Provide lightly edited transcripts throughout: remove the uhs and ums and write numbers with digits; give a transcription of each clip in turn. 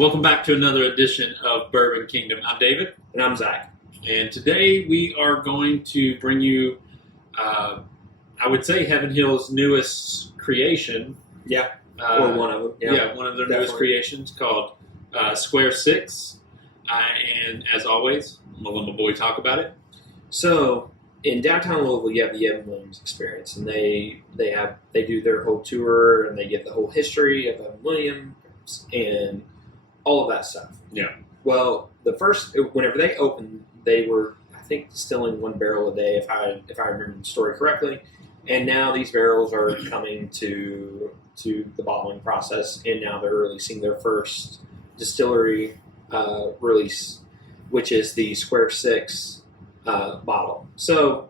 Welcome back to another edition of Bourbon Kingdom. I'm David. And I'm Zach. And today we are going to bring you, I would say, Heaven Hill's newest creation. Yeah, or one of them. Yeah, one of their newest creations called Square Six. And as always, I'm going to let my boy talk about it. So, in downtown Louisville, you have the Evan Williams Experience, and they do their whole tour, and they give the whole history of Evan Williams and all of that stuff. Yeah. Well, whenever they opened, they were, I think, distilling 1 barrel a day, if I remember the story correctly. And now these barrels are coming to the bottling process, and now they're releasing their first distillery release, which is the Square Six bottle. So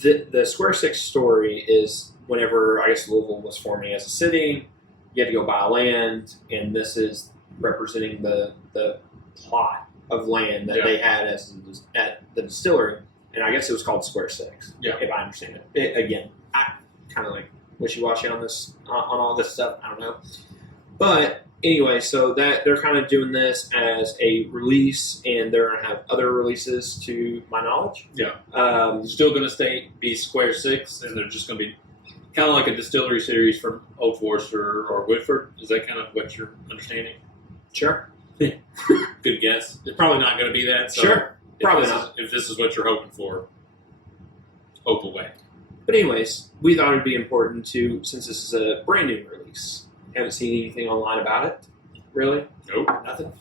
the Square Six story is whenever, I guess, Louisville was forming as a city, you had to go buy land, and this is representing the plot of land that they had at the distillery, and I guess it was called Square Six. Yeah, if I understand it. Again, I kind of like wishy-washy on this on all this stuff. I don't know, but anyway, so that they're kind of doing this as a release, and they're gonna have other releases, to my knowledge. Yeah, still going to be Square Six, and they're just going to be kind of like a distillery series from Old Forester or Woodford. Is that kind of what you're understanding? Sure. Good guess. It's probably not going to be that. So sure. Probably not. If this is what you're hoping for, hope away. But anyways, we thought it'd be important to, since this is a brand new release, haven't seen anything online about it, really. Nope. Nothing.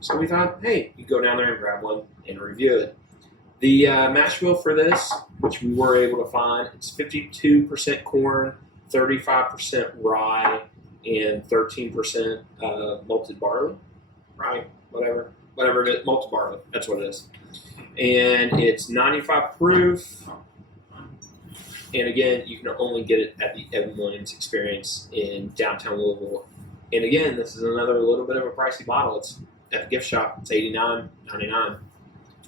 So we thought, hey, you go down there and grab one and review it. The mash bill for this, which we were able to find, it's 52% corn, 35% rye, and 13% malted barley. Rye, whatever it is, malted barley. That's what it is. And it's 95 proof. And again, you can only get it at the Evan Williams Experience in downtown Louisville. And again, this is another little bit of a pricey bottle. It's at the gift shop. It's $89.99.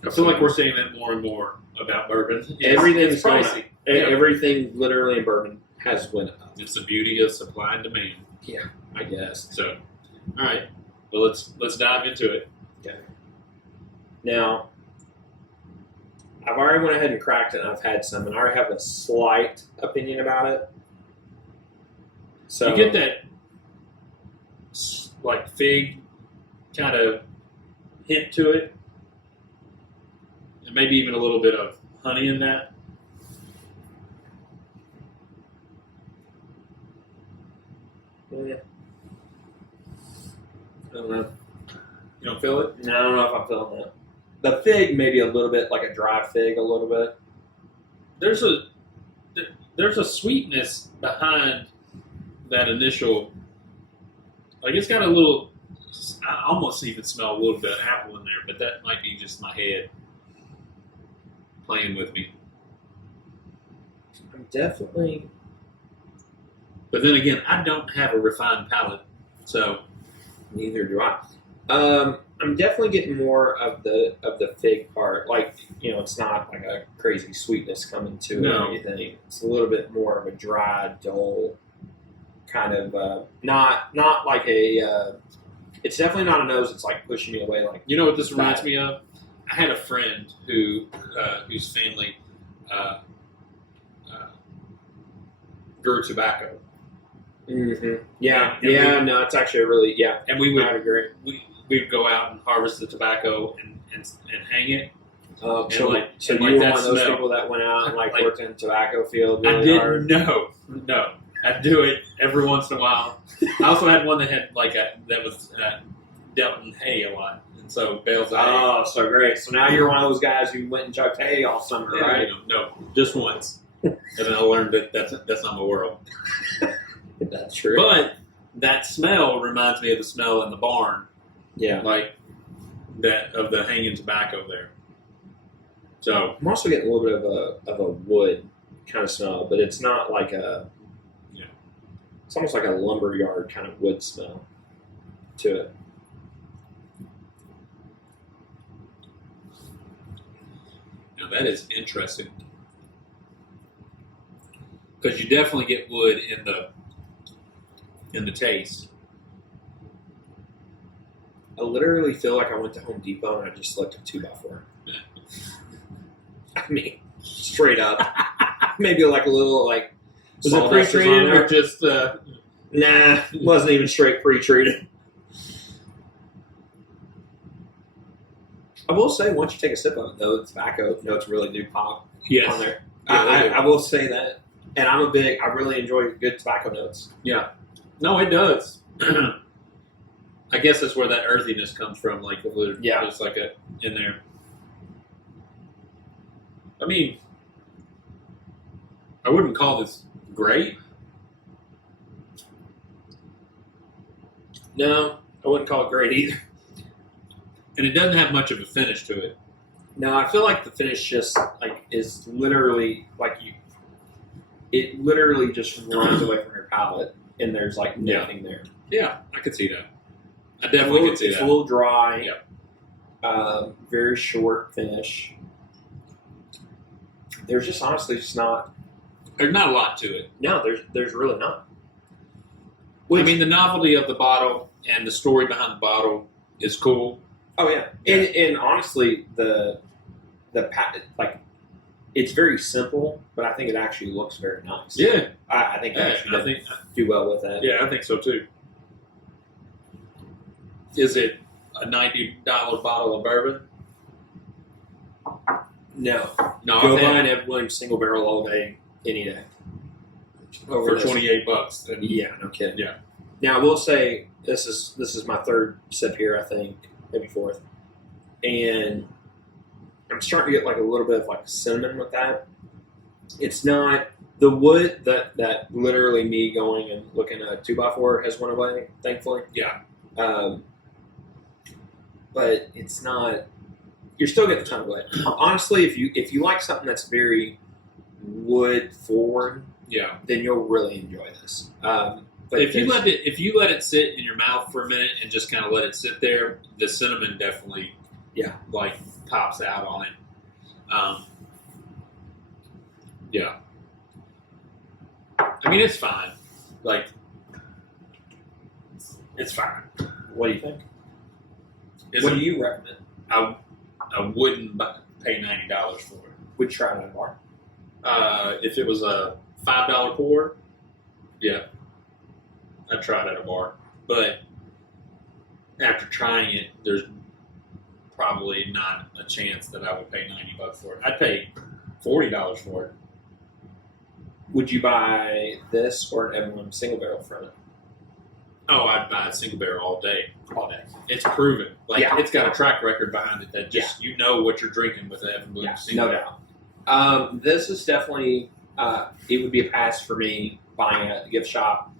I feel like we're saying that more and more about bourbon. Everything's pricey. Up. Yeah. Everything literally in bourbon has went up. It's the beauty of supply and demand. Yeah, I guess. So, all right. Well, let's dive into it. Okay. Now, I've already went ahead and cracked it, and I've had some, and I already have a slight opinion about it. So you get that like fig kind of hint to it, and maybe even a little bit of honey in that. Yeah. I don't know. You don't feel it? No, I don't know if I'm feeling that. The fig, maybe a little bit, like a dry fig, a little bit. There's a sweetness behind that initial. Like it's got a little. I almost even smell a little bit of apple in there, but that might be just my head playing with me. I'm definitely. But then again, I don't have a refined palate, so neither do I. I'm definitely getting more of the fig part. Like, it's not like a crazy sweetness coming to it or anything. It's a little bit more of a dry, dull kind of. Not like a. It's definitely not a nose that's like pushing me away. Like, you know what this reminds me of? I had a friend whose family grew tobacco. Mm-hmm. Yeah, no, it's actually a really and we would I would agree. We'd go out and harvest the tobacco and hang it. So you like were one of those smell. people that went out and like worked in a tobacco field really I didn't hard? No. I'd do it every once in a while. I also had one that had that was dealt in hay a lot, and so bales of hay. Oh, so great! So now you're one of those guys who went and chucked hay all summer, right? No, just once, and then I learned that that's not my world. That's true. But that smell reminds me of the smell in the barn. Yeah, like that of the hanging tobacco there. So I'm also getting a little bit of a wood kind of smell, but it's not like a. It's almost like a lumberyard kind of wood smell to it. Now that is interesting because you definitely get wood in the taste. A literally feel like I went to Home Depot and I just looked at 2x4. I mean, straight up. Maybe like a little like. Was it sawdust on pre-treated there. or just? Nah, it wasn't even straight pre-treated. I will say, once you take a sip of it, though, the tobacco notes really do pop Yes. on there. Yeah, they do. I will say that. And I really enjoy good tobacco notes. Yeah. No, it does. I guess that's where that earthiness comes from. Like a little, Yeah. there's like a in there. I mean, I wouldn't call this great. No, I wouldn't call it great either. And it doesn't have much of a finish to it. No, I feel like the finish just like is literally like you. It literally just runs away from your palate, and there's like nothing there. Yeah, I could see that. I definitely could see It's that. a little dry. Yeah. Very short finish. There's just honestly just not. There's not a lot to it. No, there's really not. I mean, the novelty of the bottle and the story behind the bottle is cool. Oh yeah, and honestly, the like it's very simple, but I think it actually looks very nice. Yeah, I think yeah, actually I think. do well with that. Yeah, I think so too. Is it a $90 bottle of bourbon? No, No, go I've buy had an it Evan Williams single barrel all day, any day. for this. $28. And Yeah, no kidding. Yeah. Now I will say this is my third sip here. I think maybe fourth, and I'm starting to get like a little bit of like cinnamon with that. It's not the wood that literally me going and looking at a 2x4 has went away, thankfully. Yeah. But it's not. You're still getting a ton of wood. Honestly, if you like something that's very wood forward, Yeah. then you'll really enjoy this. But If you let it sit in your mouth for a minute and just kind of let it sit there, the cinnamon definitely like pops out on it. Yeah. I mean, it's fine. Like, it's fine. what do you think? Is What it- do you recommend? I wouldn't pay $90 for it. Would try it at a bar. If it was a $5 pour, yeah, I'd try it at a bar. But after trying it, there's probably not a chance that I would pay $90 for it. I'd pay $40 for it. Would you buy this or an Evan Williams single barrel from it? Oh, I'd buy a single barrel all day. All day. It's proven. Like Yeah. it's got a track record behind it that just you know what you're drinking with Evan Williams single No barrel. doubt. This is definitely it would be a pass for me buying at the gift shop.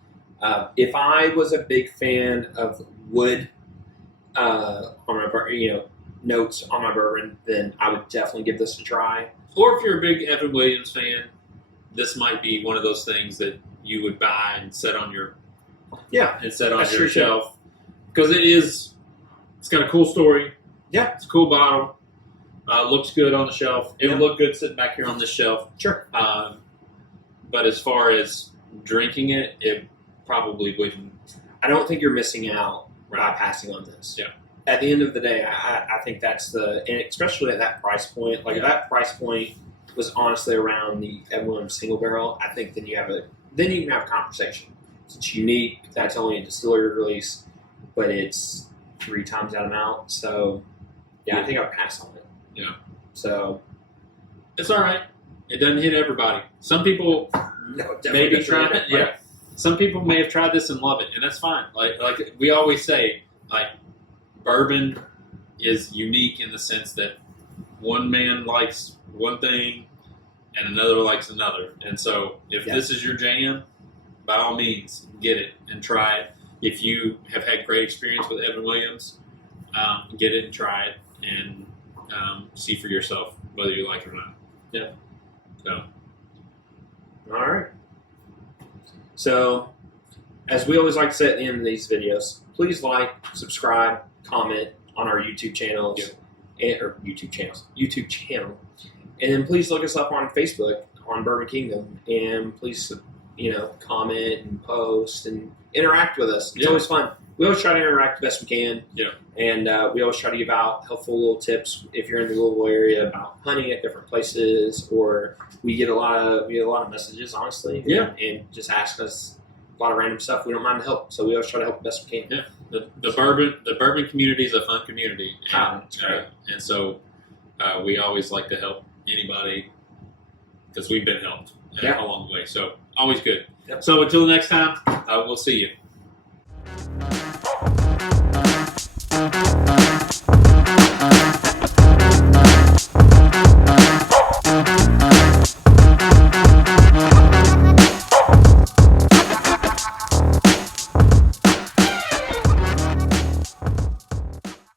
If I was a big fan of wood on my notes on my bourbon, then I would definitely give this a try. Or if you're a big Evan Williams fan, this might be one of those things that you would buy and set on your That's your true, too. shelf because it's got a cool story. Yeah. It's a cool bottle. Looks good on the shelf. It would look good sitting back here on this shelf. Sure. But as far as drinking it, it probably wouldn't. I don't think you're missing out by Right. passing on this. Yeah. At the end of the day, I think that's and especially at that price point. Like if that price point was honestly around the Evan Williams single barrel, I think then you can have a conversation. It's unique. That's only a distillery release, but it's 3 times that amount. So yeah, I think I'll pass on it. Yeah. So It's all right. It doesn't hit everybody. Some people no, definitely maybe doesn't try hit it. Yeah. Some people may have tried this and love it, and that's fine. Like we always say, like bourbon is unique in the sense that one man likes one thing and another likes another. And so if this is your jam, by all means, get it and try it. If you have had great experience with Evan Williams, get it and try it and see for yourself whether you like it or not. Yeah. So. All right. So, as we always like to say at the end of these videos, please like, subscribe, comment on our YouTube channels, YouTube channel, and then please look us up on Facebook on Bourbon Kingdom, and please comment and post and interact with us. It's always fun. we always try to interact the best we can. Yeah. And we always try to give out helpful little tips if you're in the Louisville area about hunting at different places, or we get a lot of messages, honestly. Yeah. And just ask us a lot of random stuff. We don't mind to help, so we always try to help the best we can. Yeah. The bourbon community is a fun community, and, That's great. And so we always like to help anybody because we've been helped Yeah. along the way. So always good. Yep. So until next time, we'll see you.